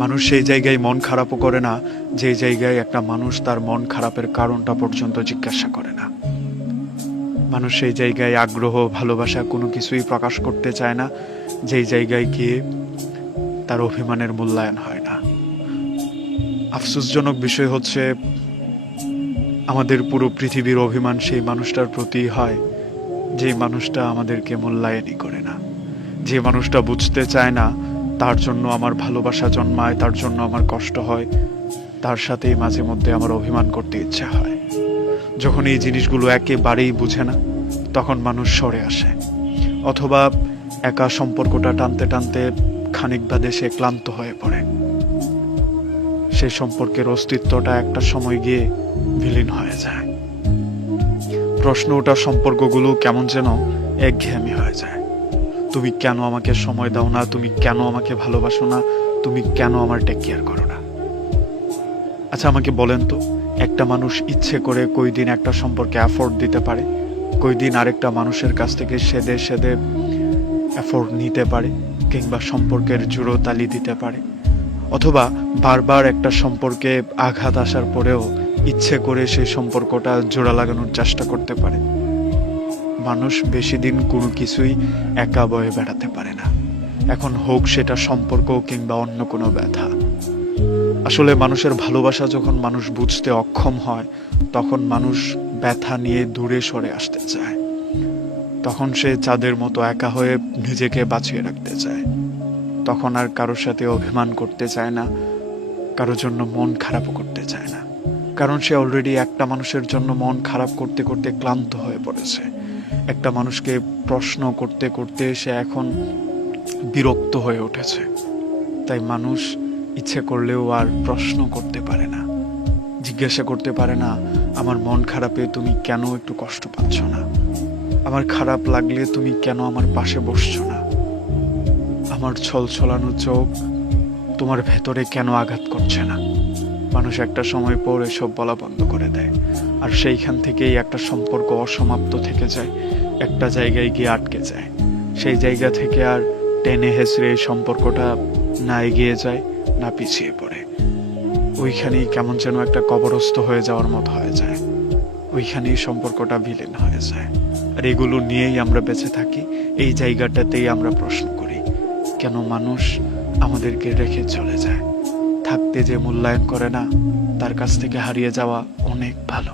মানুষ সেই জায়গায় মন খারাপও করে না যে জায়গায় একটা মানুষ তার মন খারাপের কারণটা পর্যন্ত জিজ্ঞাসা করে না। মানুষ সেই জায়গায় আগ্রহ, ভালোবাসা কোনো কিছুই প্রকাশ করতে চায় না যেই জায়গায় গিয়ে তার অভিমানের মূল্যায়ন হয় না। আফসোসজনক বিষয় হচ্ছে আমাদের পুরো পৃথিবীর অভিমান সেই মানুষটার প্রতি হয় যেই মানুষটা আমাদেরকে মূল্যায়নই করে না, যে মানুষটা বুঝতে চায় না তার জন্য আমার ভালোবাসা জন্মায়, তার জন্য আমার কষ্ট হয়, তার সাথেই মাঝে মধ্যে আমার অভিমান করতে ইচ্ছা হয়। যখন এই জিনিসগুলো একেবারেই বুঝে না তখন মানুষ সরে আসে, অথবা একা সম্পর্কটা টানতে টানতে খানিক বাদে সে ক্লান্ত হয়ে পড়ে। সেই সম্পর্কের অস্তিত্বটা একটা সময় গিয়ে বিলীন হয়ে যায়। প্রশ্ন ওঠা সম্পর্কগুলো কেমন যেন একঘেয়েমি হয়ে যায়। তুমি কেন আমাকে সময় দাও না, তুমি কেন আমাকে ভালোবাসো না, তুমি কেন আমার টেক কেয়ার করো না। আচ্ছা আমাকে বলেন তো, একটা মানুষ ইচ্ছে করে কয়দিন একটা সম্পর্কে এফোর্ট দিতে পারে, কয়দিন আরেকটা মানুষের কাছ থেকে সেদে সেদে এফোর্ট নিতে পারে, কিংবা সম্পর্কের জোড়াতালি দিতে পারে, অথবা বারবার একটা সম্পর্কে আঘাত আসার পরেও ইচ্ছে করে সেই সম্পর্কটা জোড়া লাগানোর চেষ্টা করতে পারে। মানুষ বেশি দিন কোনো কিছুই একা বয়ে বেড়াতে পারে না, এখন হোক সেটা সম্পর্ক কিংবা অন্য কোনো ব্যথা। আসলে মানুষের ভালোবাসা যখন মানুষ বুঝতে অক্ষম হয় তখন মানুষ ব্যথা নিয়ে দূরে সরে আসতে চায়, তখন সে চাঁদের মতো একা হয়ে নিজেকে বাঁচিয়ে রাখতে চায়, তখন আর কারোর সাথে অভিমান করতে চায় না, কারোর জন্য মন খারাপও করতে চায় না, কারণ সে অলরেডি একটা মানুষের জন্য মন খারাপ করতে করতে ক্লান্ত হয়ে পড়েছে। একটা মানুষকে প্রশ্ন করতে করতে সে এখন বিরক্ত হয়ে উঠেছে। তাই মানুষ ইচ্ছে করলেও আর প্রশ্ন করতে পারে না, জিজ্ঞাসা করতে পারে না আমার মন খারাপে তুমি কেন একটু কষ্ট পাচ্ছ না, আমার খারাপ লাগলে তুমি কেন আমার পাশে বসছো না, আমার ছলছলানো চোখ তোমার ভেতরে কেন আঘাত করছে না। মানুষ একটা সময় পর এসব বলা বন্ধ করে দেয়, আর সেইখান থেকেই একটা সম্পর্ক অসমাপ্ত থেকে যায়, একটা জায়গায় গিয়ে আটকে যায়। সেই জায়গা থেকে আর টেনে হেঁচড়ে এই সম্পর্কটা না এগিয়ে যায় না পিছিয়ে পড়ে, ওইখানেই কেমন যেন একটা কবরস্থ হয়ে যাওয়ার মতো হয়ে যায়, ওইখানেই সম্পর্কটা বিলীন হয়ে যায়। আর এগুলো নিয়েই আমরা বেঁচে থাকি, এই জায়গাটাতেই আমরা প্রশ্ন করি কেন মানুষ আমাদেরকে রেখে চলে যায়। থাকতে যে মূল্যায়ন করে না তার কাছ থেকে হারিয়ে যাওয়া অনেক ভালো।